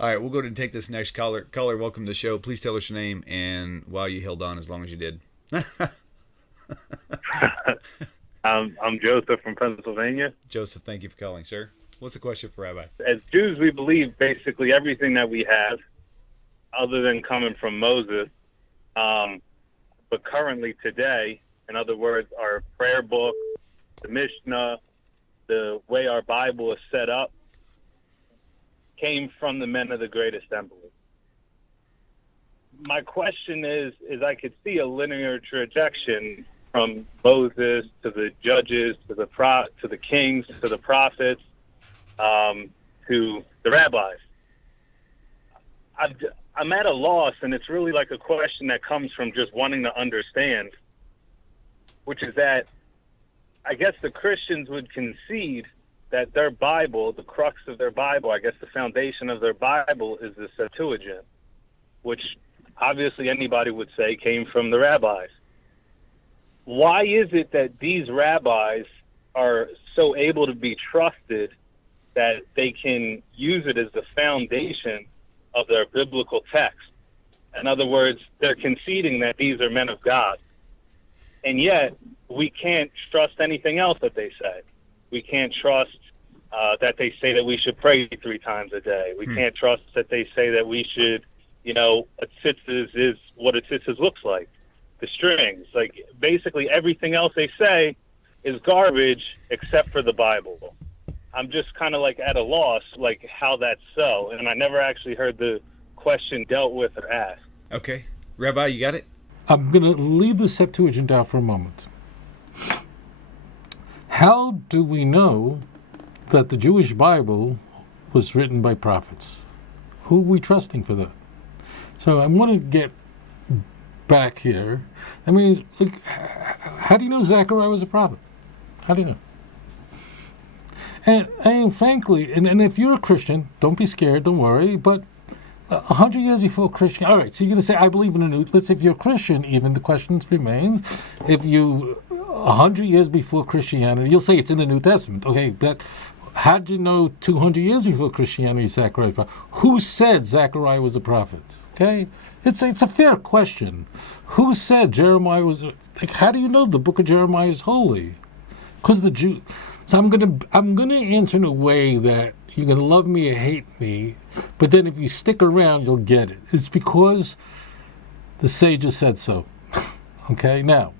All right, we'll go ahead and take this next caller. Caller, welcome to the show. Please tell us your name and why you held on as long as you did. I'm Joseph from Pennsylvania. Joseph, thank you for calling, sir. What's the question for Rabbi? As Jews, we believe basically everything that we have, other than coming from Moses. But currently today, in other words, our prayer book, the Mishnah, the way our Bible is set up, came from the men of the Great Assembly. My question is I could see a linear trajectory from Moses to the judges to the kings to the prophets to the rabbis. I'm at a loss, and it's really like a question that comes from just wanting to understand, which is that I guess the Christians would concede that their Bible, the crux of their Bible, I guess the foundation of their Bible is the Septuagint, which obviously anybody would say came from the rabbis. Why is it that these rabbis are so able to be trusted that they can use it as the foundation of their biblical text? In other words, they're conceding that these are men of God. And yet, we can't trust anything else that they say. We can't trust that they say that we should pray 3 times a day. We can't trust that they say that we should, a tzitzis is what a tzitzis looks like. The strings, like basically everything else they say is garbage except for the Bible. I'm just kind of like at a loss, like how that's so. And I never actually heard the question dealt with or asked. Okay. Rabbi, you got it? I'm going to leave the Septuagint out for a moment. How do we know that the Jewish Bible was written by prophets? Who are we trusting for that? So I want to get back here. I mean, like, how do you know Zechariah was a prophet? How do you know? And frankly, and if you're a Christian, don't be scared, don't worry, but 100 years before Christian, all right, so you're going to say, I believe in a new, let's say if you're a Christian, even the question remains, if you, 100 years before Christianity, you'll say it's in the New Testament, okay, but how did you know 200 years before Christianity Zechariah was a prophet? Who said Zechariah was a prophet? Okay, it's a fair question. Who said Jeremiah was, like, how do you know the book of Jeremiah is holy? Because the Jew. So I'm gonna answer in a way that you're gonna love me or hate me, but then if you stick around, you'll get it. It's because the sages said so. Okay, now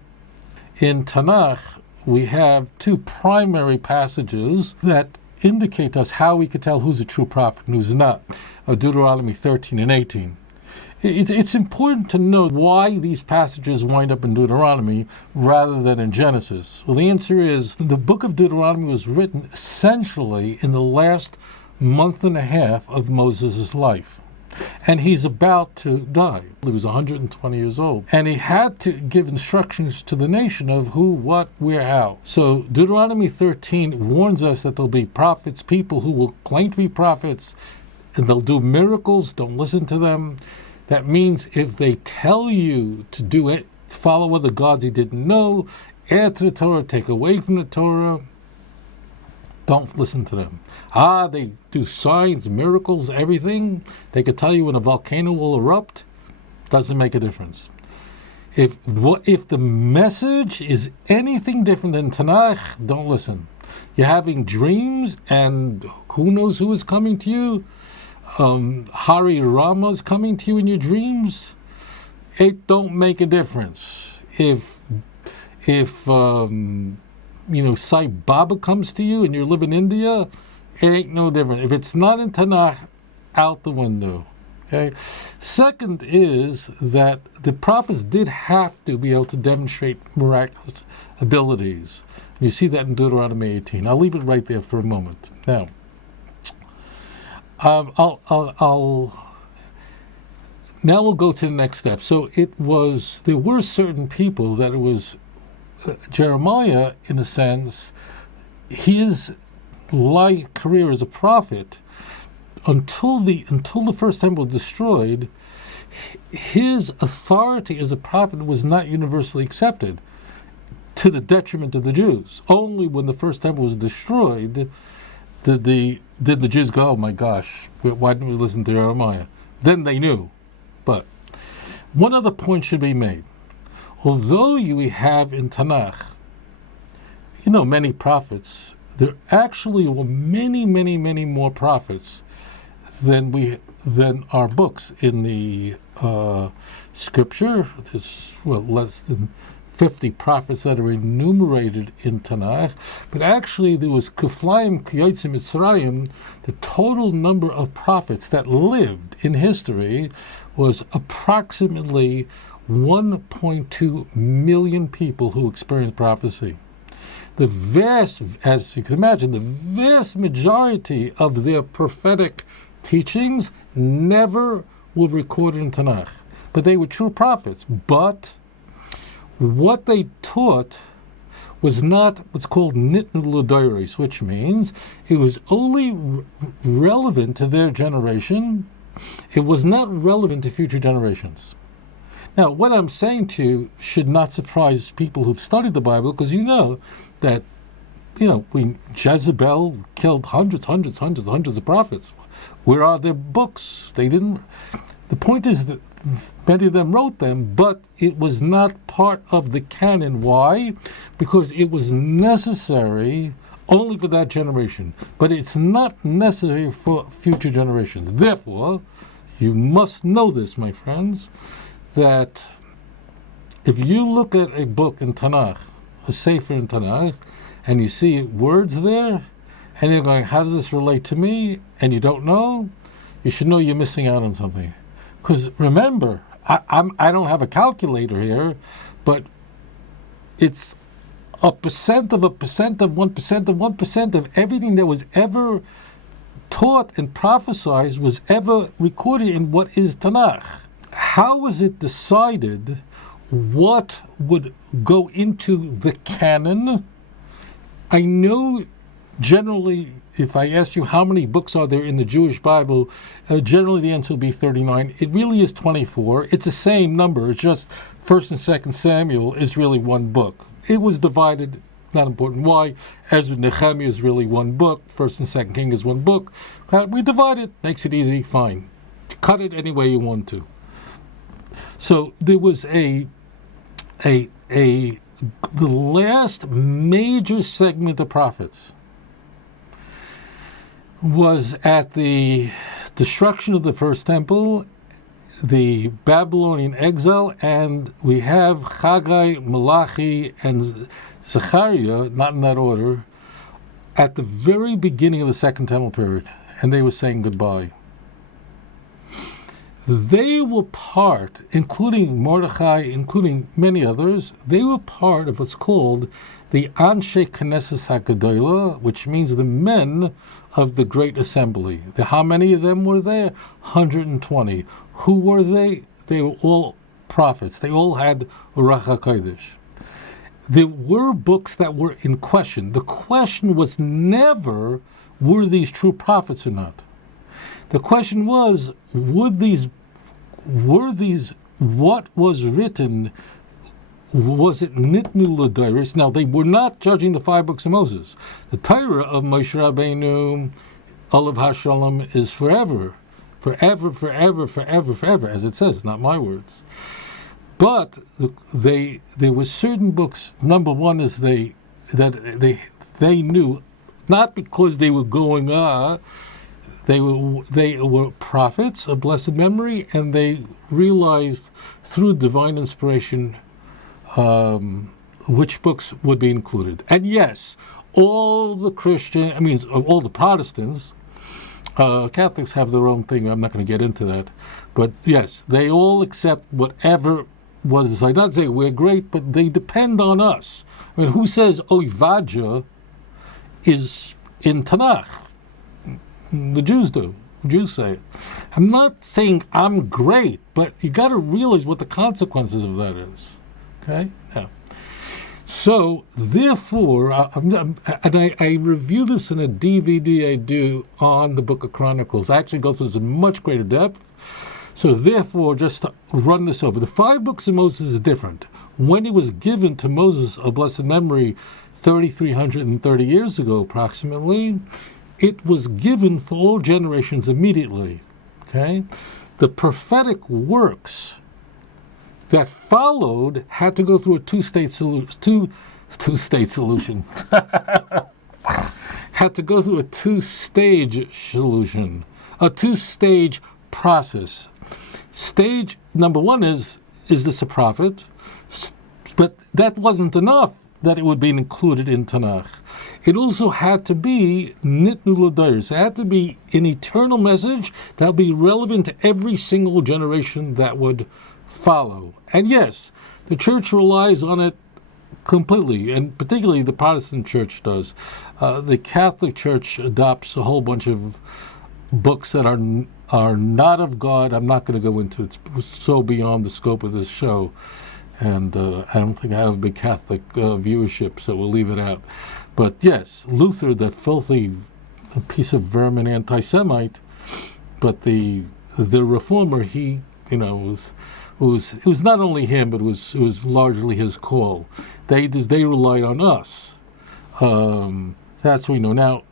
in Tanakh we have 2 primary passages that indicate to us how we could tell who's a true prophet and who's not. Deuteronomy 13 and 18. It's important to know why these passages wind up in Deuteronomy rather than in Genesis. Well, the answer is the book of Deuteronomy was written essentially in the last month and a half of Moses' life. And he's about to die. He was 120 years old. And he had to give instructions to the nation of who, what, where, how. So Deuteronomy 13 warns us that there'll be prophets, people who will claim to be prophets, and they'll do miracles. Don't listen to them. That means if they tell you to do it, follow other gods you didn't know, add to the Torah, take away from the Torah, don't listen to them. They do signs, miracles, everything. They could tell you when a volcano will erupt. Doesn't make a difference. If the message is anything different than Tanakh, don't listen. You're having dreams, and who knows who is coming to you? Hari Rama is coming to you in your dreams. It don't make a difference. If Sai Baba comes to you and you live in India, it ain't no different. If it's not in Tanakh, out the window. Okay. Second is that the prophets did have to be able to demonstrate miraculous abilities. You see that in Deuteronomy 18. I'll leave it right there for a moment. Now, now we'll go to the next step. So there were certain people that it was Jeremiah, in a sense, his life career as a prophet, until the first temple was destroyed, his authority as a prophet was not universally accepted, to the detriment of the Jews. Only when the first temple was destroyed did the Jews go, oh my gosh, why didn't we listen to Jeremiah? Then they knew. But one other point should be made. Although we have in Tanakh, many prophets, there actually were many, many, many more prophets than our books in the scripture. There's less than 50 prophets that are enumerated in Tanakh, but actually there was Kuflayim Kiyotzim Mitzrayim. The total number of prophets that lived in history was approximately 1.2 million people who experienced prophecy. The vast, as you can imagine, the vast majority of their prophetic teachings never were recorded in Tanakh, but they were true prophets. But what they taught was not what's called nitnu l'doros, which means it was only relevant to their generation. It was not relevant to future generations. Now, what I'm saying to you should not surprise people who've studied the Bible, because that Jezebel killed hundreds of prophets. Where are their books? They didn't. The point is that many of them wrote them, but it was not part of the canon. Why? Because it was necessary only for that generation, but it's not necessary for future generations. Therefore, you must know this, my friends, that if you look at a book in Tanakh, a Sefer in Tanakh, and you see words there, and you're going, how does this relate to me? And you don't know, you should know you're missing out on something. Because remember, I don't have a calculator here, but it's a percent of 1% of 1% of everything that was ever taught and prophesied was ever recorded in what is Tanakh. How was it decided what would go into the canon? I know generally, if I ask you how many books are there in the Jewish Bible, generally the answer will be 39. It really is 24. It's the same number. It's just 1st and 2nd Samuel is really one book. It was divided, not important why. Ezra and Nehemiah is really one book. 1st and 2nd King is one book. We divide it, makes it easy, fine. Cut it any way you want to. So there was the last major segment of prophets was at the destruction of the first temple, the Babylonian exile, and we have Haggai, Malachi, and Zechariah, not in that order, at the very beginning of the Second Temple period, and they were saying goodbye. They were part, including Mordechai, including many others, they were part of what's called the Anshe Knesset HaGedolah, which means the men of the Great Assembly. How many of them were there? 120. Who were they? They were all prophets. They all had Ruach HaKodesh. There were books that were in question. The question was never, were these true prophets or not? The question was, were these, what was written, was it nitnu l'doros? Now, they were not judging the 5 books of Moses. The Torah of Moshe Rabbeinu, Olav HaShalom, is forever, as it says, not my words. But there were certain books. Number one is they knew, not because they were going they were prophets of blessed memory, and they realized through divine inspiration which books would be included. And yes, all the Protestants, Catholics have their own thing. I'm not going to get into that, but yes, they all accept whatever was decided. Not say we're great, but they depend on us. I mean, who says Oivadja is in Tanakh? The Jews do. The Jews say it. I'm not saying I'm great, but you got to realize what the consequences of that is. Okay? Yeah. So, therefore, I review this in a DVD I do on the Book of Chronicles. I actually go through this in much greater depth. So, therefore, just to run this over. The 5 books of Moses is different. When it was given to Moses of blessed memory 3,330 years ago, approximately, it was given for all generations immediately. Okay? The prophetic works that followed had to go through a two-stage solution. Had to go through a two-stage solution, a two-stage process. Stage number one is this a prophet? But that wasn't enough that it would be included in Tanakh. It also had to be nitnu l'dayros. It had to be an eternal message that would be relevant to every single generation that would follow. And yes, the church relies on it completely, and particularly the Protestant church does. The Catholic Church adopts a whole bunch of books that are not of God. I'm not going to go into it. It's so beyond the scope of this show. And I don't think I have a big Catholic viewership, so we'll leave it out. But yes, Luther, that filthy piece of vermin anti-Semite, but the reformer, he, it was not only him, but it was largely his call. They relied on us. That's what we know now.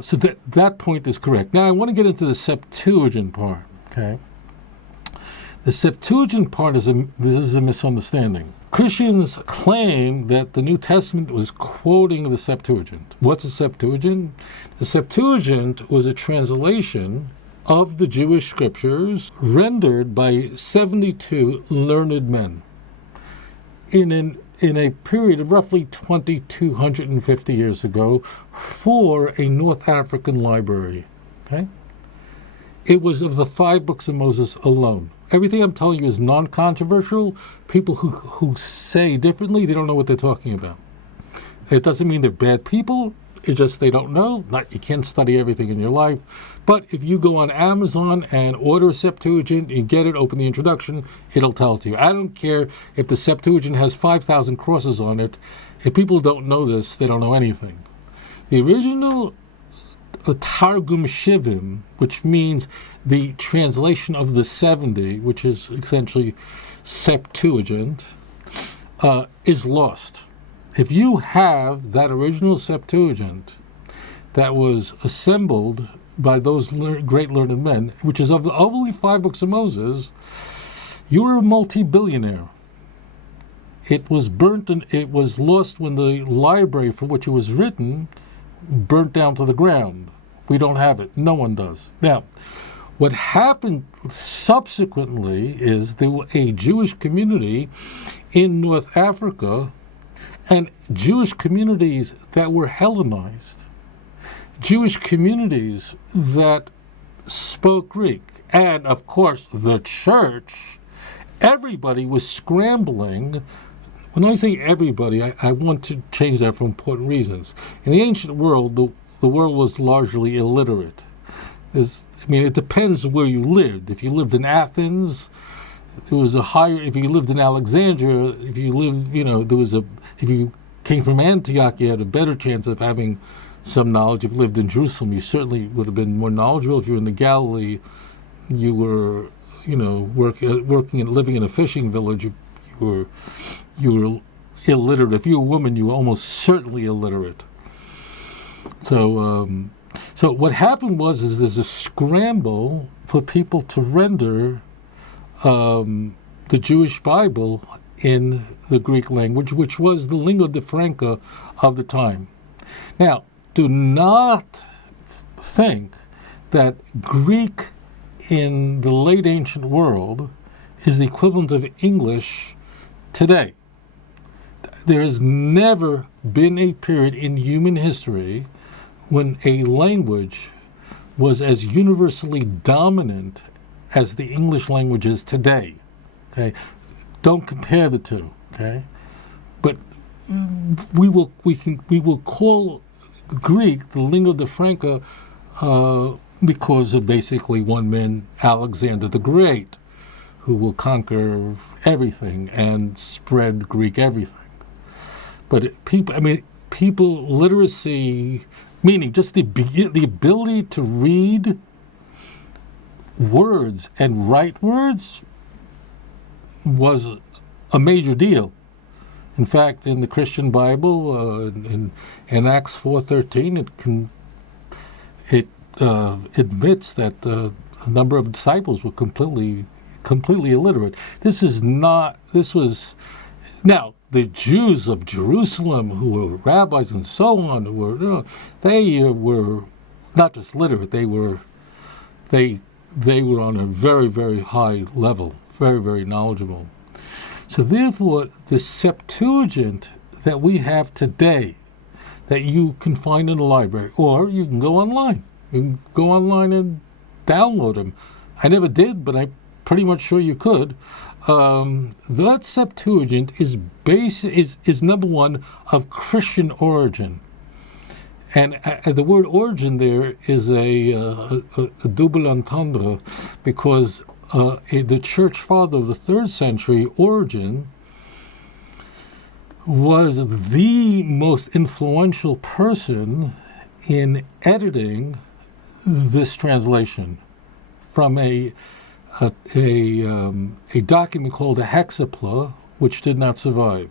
So that point is correct. Now I want to get into the Septuagint part. Okay. The Septuagint part this is a misunderstanding. Christians claim that the New Testament was quoting the Septuagint. What's a Septuagint? The Septuagint was a translation of the Jewish scriptures rendered by 72 learned men in a period of roughly 2,250 years ago for a North African library. Okay? It was of the 5 books of Moses alone. Everything I'm telling you is non-controversial. People who say differently, they don't know what they're talking about. It doesn't mean they're bad people. It's just they don't know. You can't study everything in your life. But if you go on Amazon and order a Septuagint, you get it, open the introduction, it'll tell it to you. I don't care if the Septuagint has 5,000 crosses on it. If people don't know this, they don't know anything. The original Targum Shivim, which means the translation of the 70, which is essentially Septuagint, is lost. If you have that original Septuagint that was assembled by those great learned men, which is of the only 5 books of Moses, you're a multi-billionaire. It was burnt and it was lost when the library for which it was written burnt down to the ground. We don't have it. No one does. Now, what happened subsequently is there was a Jewish community in North Africa and Jewish communities that were Hellenized, Jewish communities that spoke Greek, and of course the church. Everybody was scrambling. When I say everybody, I want to change that for important reasons. In the ancient world, the world was largely illiterate. It depends where you lived. If you lived in Athens, there was a higher. If you lived in Alexandria, if you came from Antioch, you had a better chance of having some knowledge. If you lived in Jerusalem, you certainly would have been more knowledgeable. If you were in the Galilee, you were, working and living in a fishing village. You were illiterate. If you were a woman, you were almost certainly illiterate. So what happened was there's a scramble for people to render the Jewish Bible in the Greek language, which was the lingua franca of the time. Now, do not think that Greek in the late ancient world is the equivalent of English today. There has never been a period in human history when a language was as universally dominant as the English language is today. Okay, don't compare the two. Okay, but we will call Greek the lingua franca because of basically one man, Alexander the Great, who will conquer everything and spread Greek everything. But people literacy, meaning just the ability to read words and write words, was a major deal. In fact, in the Christian Bible, in Acts 4:13, admits that a number of disciples were completely illiterate. This was now the Jews of Jerusalem, who were rabbis and so on, they were not just literate. They were on a very, very high level, very, very knowledgeable. So therefore, the Septuagint that we have today, that you can find in the library, or you can go online. You can go online and download them. I never did, but I'm pretty much sure you could. That Septuagint is number one of Christian origin, and the word origin there is a double entendre, because the church father of the 3rd century, Origen, was the most influential person in editing this translation from a document called a hexapla, which did not survive.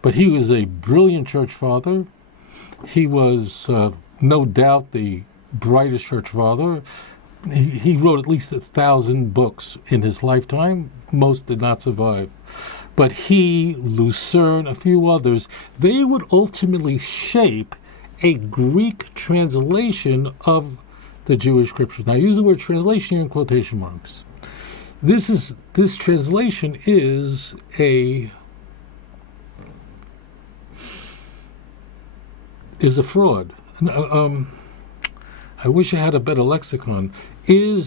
But he was a brilliant church father. He was no doubt the brightest church father. He wrote at least 1,000 books in his lifetime. Most did not survive. But he, Lucerne, a few others, they would ultimately shape a Greek translation of the Jewish scriptures. Now, I use the word translation here in quotation marks. This translation is a fraud. I wish I had a better lexicon. I'm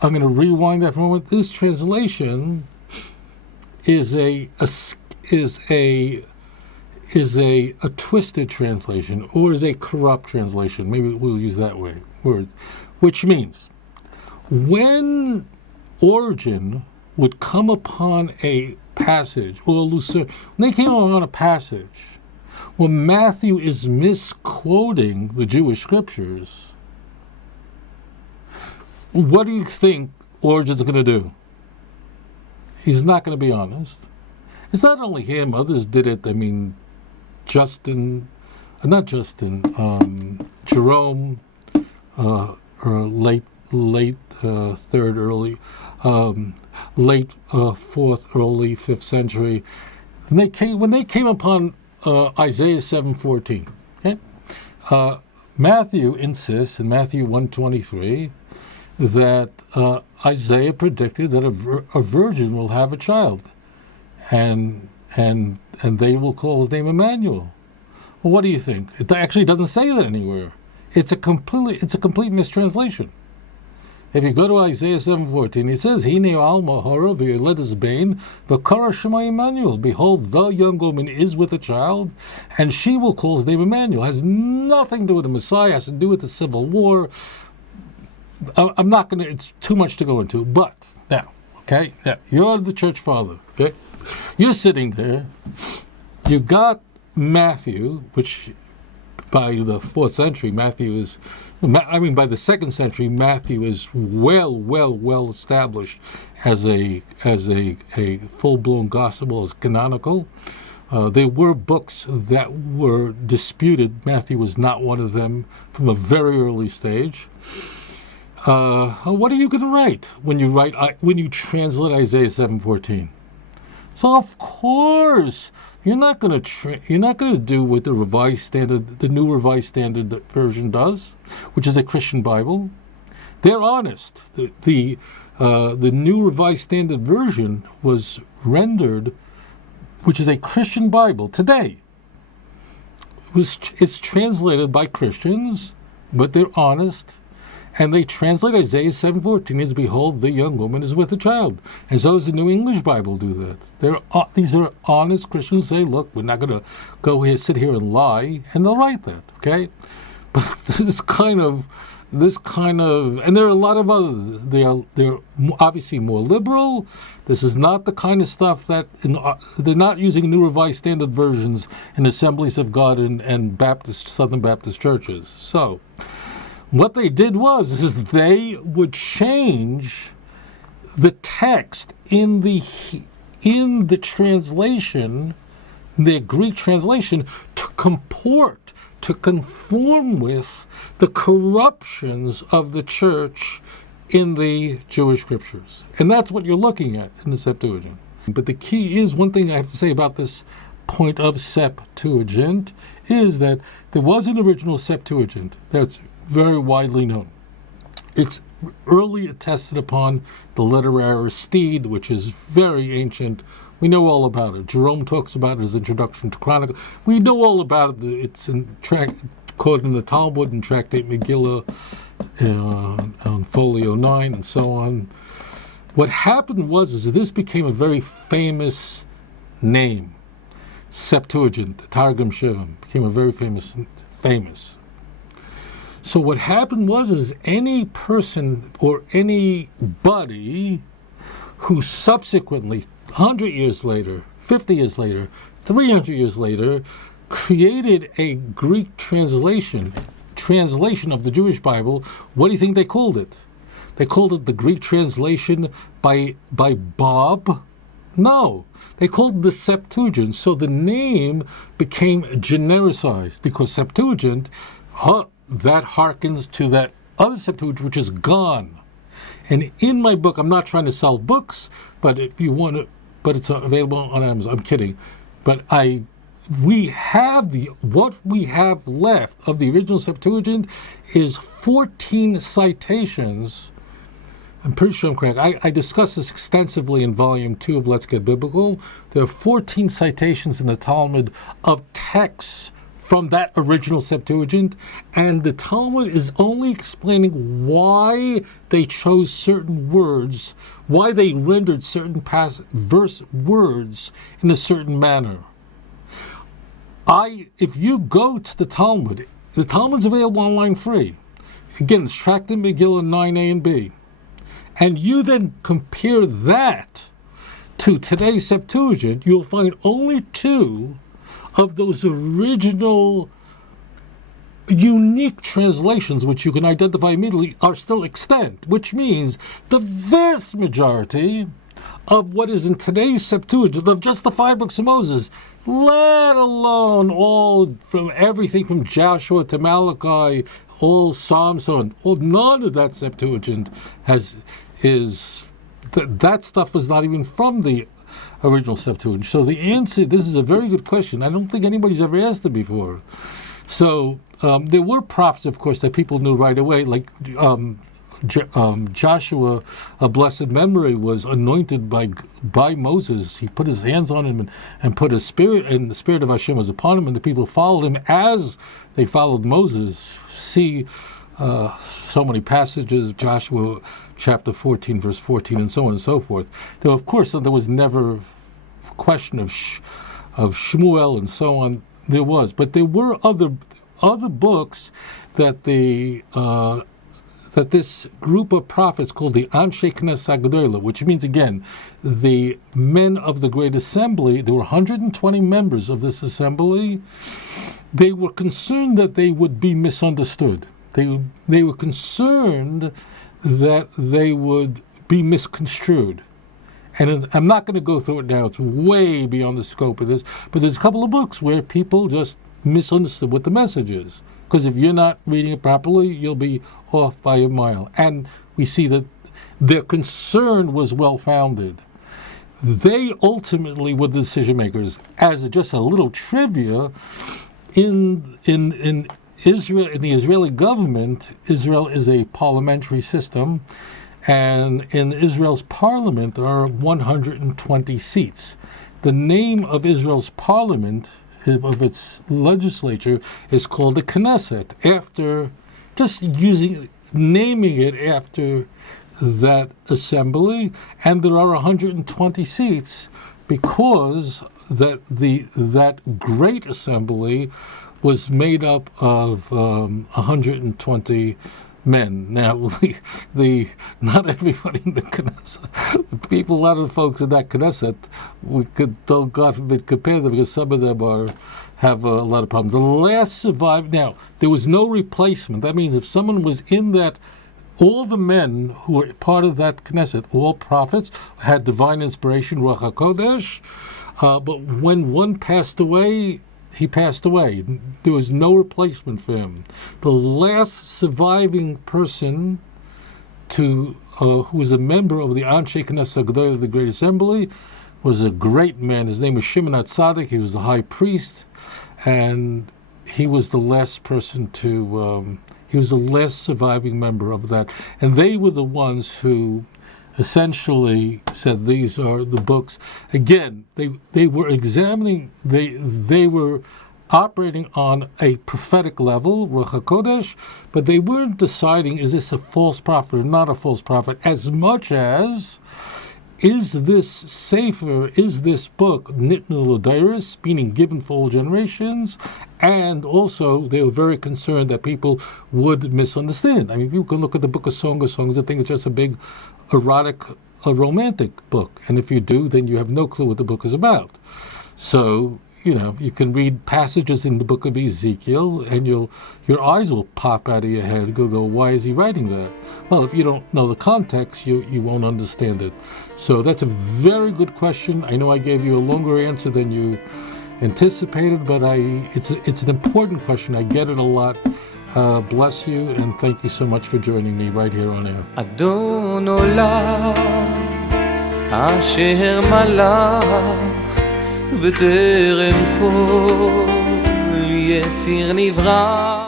going to rewind that for a moment. This translation is a twisted translation, or is a corrupt translation. Maybe we'll use that word, which means when Origen would come upon a passage, or Lucerne, when they came upon a passage, when Matthew is misquoting the Jewish scriptures, what do you think Origen's going to do? He's not going to be honest. It's not only him; others did it. I mean, Jerome, or late 3rd, late 4th, early 5th century. When they came upon Isaiah 7:14. Okay? Matthew insists in Matthew 1:23 that Isaiah predicted that a virgin will have a child, and they will call his name Emmanuel. Well, what do you think? It actually doesn't say that anywhere. It's a complete mistranslation. If you go to Isaiah 7:14, it says, "Hine alma hara v'yoledes bein v'kara shema Emmanuel." Behold, the young woman is with a child, and she will call his name Emmanuel. It has nothing to do with the Messiah. It has to do with the Civil War. I'm not going to. It's too much to go into. But now, okay, you're the church father. Okay, you're sitting there. You got Matthew, which by the 4th century, by the 2nd century, Matthew is well established as a full-blown gospel, as canonical. There were books that were disputed. Matthew was not one of them from a very early stage. What are you going to write when you translate Isaiah 7:14? So of course you're not going to do what the New Revised Standard Version does, which is a Christian Bible. They're honest. The New Revised Standard Version was rendered, which is a Christian Bible today. It's translated by Christians, but they're honest. And they translate Isaiah 7:14 as, "Behold, the young woman is with a child." And so does the New English Bible do that. These are honest Christians who say, look, we're not going to sit here and lie, and they'll write that, okay? But this kind of, and there are a lot of others. They're obviously more liberal. This is not the kind of stuff that, they're not using New Revised Standard Versions in Assemblies of God and Southern Baptist churches. So what they did is they would change the text in the translation, the Greek translation, to comport to conform with the corruptions of the church in the Jewish scriptures. And that's what you're looking at in the Septuagint. But the key is, one thing I have to say about this point of Septuagint is that there was an original Septuagint that's very widely known. It's early attested upon the letter Aristide, which is very ancient. We know all about it. Jerome talks about it in his introduction to Chronicles. We know all about it. It's quoted in the Talmud and Tractate Megillah on Folio 9 and so on. What happened was this became a very famous name. Septuagint, the Targum Shivim, became a very famous. So what happened was any person or anybody who subsequently, 100 years later, 50 years later, 300 years later, created a Greek translation of the Jewish Bible, what do you think they called it? They called it the Greek translation by Bob? No, they called it the Septuagint. So the name became genericized because Septuagint, that harkens to that other Septuagint, which is gone. And in my book, I'm not trying to sell books, but if you want to, but it's available on Amazon. I'm kidding. But we have what we have left of the original Septuagint is 14 citations. I'm pretty sure I'm correct. I discussed this extensively in Volume 2 of Let's Get Biblical. There are 14 citations in the Talmud of texts from that original Septuagint, and the Talmud is only explaining why they chose certain words, why they rendered certain verse words in a certain manner. If you go to the Talmud's available online free. Again, it's Tractate Megillah 9a and b. And you then compare that to today's Septuagint, you'll find only two of those original unique translations, which you can identify immediately, are still extant, which means the vast majority of what is in today's Septuagint, of just the 5 books of Moses, let alone all from everything from Joshua to Malachi, all Psalms, so on, none of that Septuagint that stuff was not even from the original Septuagint. So the answer, this is a very good question. I don't think anybody's ever asked it before. So there were prophets, of course, that people knew right away, like Joshua, a blessed memory, was anointed by Moses. He put his hands on him and put his spirit, and the spirit of Hashem was upon him, and the people followed him as they followed Moses. See so many passages, Joshua chapter 14, verse 14, and so on and so forth. Though, of course, there was never question of Shmuel and so on. There was, but there were other books that that this group of prophets called the Anshe Knesset Gedolah, which means, again, the men of the Great Assembly. There were 120 members of this assembly. They were concerned that they would be misunderstood. They were concerned that they would be misconstrued. And I'm not going to go through it now. It's way beyond the scope of this. But there's a couple of books where people just misunderstood what the message is. Because if you're not reading it properly, you'll be off by a mile. And we see that their concern was well-founded. They ultimately were the decision makers. As just a little trivia, in Israel, in the Israeli government, Israel is a parliamentary system, and in Israel's parliament there are 120 seats. The name of Israel's parliament, of its legislature, is called the Knesset, after just naming it after that assembly, and there are 120 seats because that great assembly was made up of 120 men. Now, not everybody in the Knesset, a lot of the folks in that Knesset, we could, God forbid, compare them because some of them have a lot of problems. The last survived. Now, there was no replacement. That means if someone was in that, all the men who were part of that Knesset, all prophets, had divine inspiration, Ruach HaKodesh, but when one passed away, he passed away. There was no replacement for him. The last surviving person who was a member of the Anshe Knesset Gedolah, the Great Assembly, was a great man. His name was Shimon HaTzadik. He was the high priest, and he was the last person he was the last surviving member of that. And they were the ones who essentially said these are the books. Again, they were examining, they were operating on a prophetic level, Ruach HaKodesh, but they weren't deciding, is this a false prophet or not a false prophet, as much as, is this Sefer, is this book Nitnu L'Dairis, meaning given for all generations? And also, they were very concerned that people would misunderstand. I mean, people can look at the Book of Songs and think it's just a big erotic, a romantic book. And if you do, then you have no clue what the book is about. So, you can read passages in the book of Ezekiel, and your eyes will pop out of your head. You'll go, why is he writing that? Well, if you don't know the context, you won't understand it. So that's a very good question. I know I gave you a longer answer than you anticipated, but it's an important question. I get it a lot. Bless you, and thank you so much for joining me right here on air. אדון עולם אשר מלך בטרם כל יציר נברא